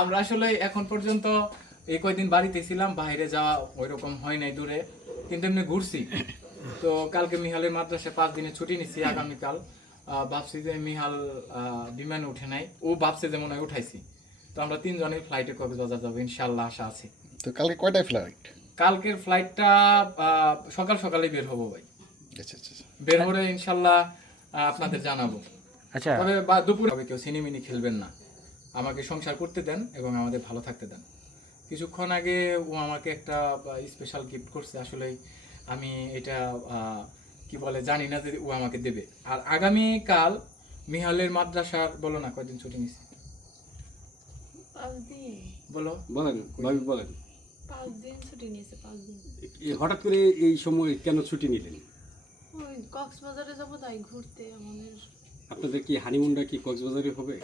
আমরা আসলে এখন পর্যন্ত এই কয়দিন বাড়িতে ছিলাম, বাইরে যাওয়া ওইরকম হয় নাই দূরে, কিন্তু এমনি ঘুরছি। তো কালকে মিহালের মাদ্রাসায় 5 দিনের ছুটি নিচ্ছি, আগামীকাল ভাবছি যে মিহাল বিমানে উঠে নাই, ও ভাবছে যে মনে হয় উঠাইছি। তো আমরা 3 জনের ফ্লাইটে কক্সবাজার যাবো ইনশাল্লাহ, আশা আছে। তো কালকে কয়টায় ফ্লাইট? কালকের ফ্লাইটটা সকাল সকালে বের হবো ভাই, আচ্ছা আচ্ছা আচ্ছা। বের হলে ইনশাল্লাহ আপনাদের জানাবো। আচ্ছা, তবে দুপুরে হবে, কেউ সিনেমিনি খেলবেন না, আমাকে সংসার করতে দেন এবং আমাদের ভালো থাকতে দেন। কিছুক্ষণ আগে ও আমাকে একটা স্পেশাল গিফট করছে, আসলে আমি এটা কি বলে জানি না যে ও আমাকে দেবে। আর আগামীকাল মিহালের মাদ্রাসার, বলো না কয়দিন ছুটি নিছে, 5 দিন। বলো। বলেন ভাবি বলেন, 5 দিন ছুটি নিয়েছে, 5 দিন। হঠাৎ করে এই সময় কেন ছুটি নিলেন? ওই কক্সবাজারে যাবো তাই ঘুরতে আমাদের। আপনাদের কি হানিমুনটা কি কক্সবাজারে হবে?